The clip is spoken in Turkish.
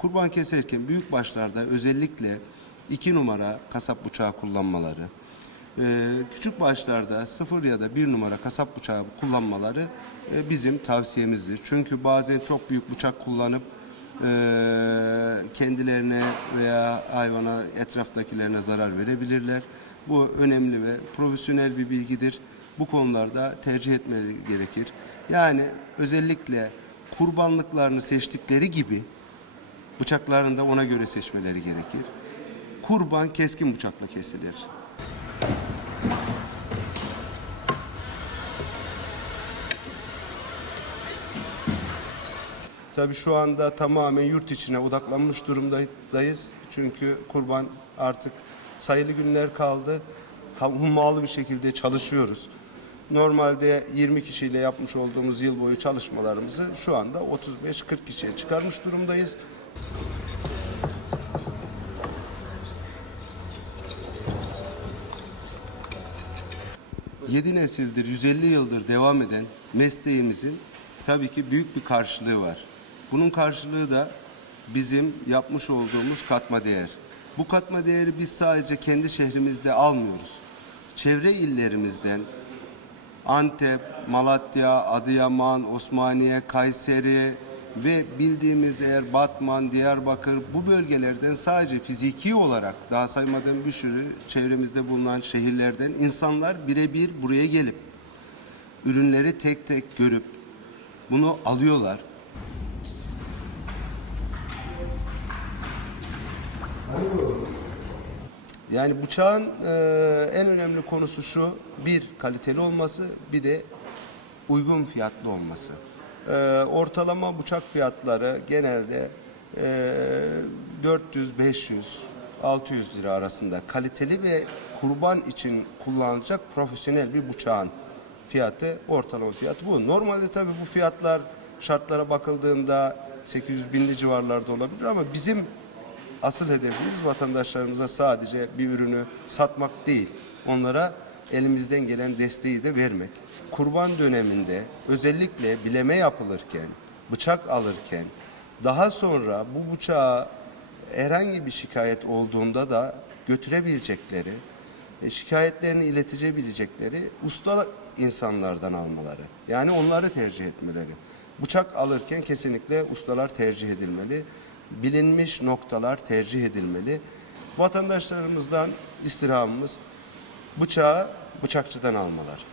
kurban keserken büyük başlarda özellikle iki numara kasap bıçağı kullanmaları, ee, küçük başlarda sıfır ya da bir numara kasap bıçağı kullanmaları e, bizim tavsiyemizdir. Çünkü bazen çok büyük bıçak kullanıp e, kendilerine veya hayvana etraftakilerine zarar verebilirler. Bu önemli ve profesyonel bir bilgidir. Bu konularda tercih etmeleri gerekir. Yani özellikle kurbanlıklarını seçtikleri gibi bıçaklarını da ona göre seçmeleri gerekir. Kurban keskin bıçakla kesilir. Tabii şu anda tamamen yurt içine odaklanmış durumdayız. Çünkü kurban artık sayılı günler kaldı. Hummalı bir şekilde çalışıyoruz. Normalde 20 kişiyle yapmış olduğumuz yıl boyu çalışmalarımızı şu anda 35-40 kişiye çıkarmış durumdayız. Yedi nesildir, 150 yıldır devam eden mesleğimizin tabii ki büyük bir karşılığı var. Bunun karşılığı da bizim yapmış olduğumuz katma değer. Bu katma değeri biz sadece kendi şehrimizde almıyoruz. Çevre illerimizden Antep, Malatya, Adıyaman, Osmaniye, Kayseri ve bildiğimiz eğer Batman, Diyarbakır bu bölgelerden sadece fiziki olarak daha saymadığım bir sürü çevremizde bulunan şehirlerden insanlar birebir buraya gelip ürünleri tek tek görüp bunu alıyorlar. Yani bıçağın e, en önemli konusu şu, bir kaliteli olması, bir de uygun fiyatlı olması. E, ortalama bıçak fiyatları genelde e, 400, 500, 600 lira arasında. Kaliteli ve kurban için kullanılacak profesyonel bir bıçağın fiyatı, ortalama fiyatı bu. Normalde tabii bu fiyatlar şartlara bakıldığında 800 binli civarlarda olabilir ama bizim asıl hedefimiz vatandaşlarımıza sadece bir ürünü satmak değil, onlara elimizden gelen desteği de vermek. Kurban döneminde özellikle bileme yapılırken, bıçak alırken, daha sonra bu bıçağa herhangi bir şikayet olduğunda da götürebilecekleri, e, şikayetlerini iletebilecekleri usta insanlardan almaları. Yani onları tercih etmeleri. Bıçak alırken kesinlikle ustalar tercih edilmeli. Bilinmiş noktalar tercih edilmeli. Vatandaşlarımızdan istirhamımız bıçağı bıçakçıdan almalar.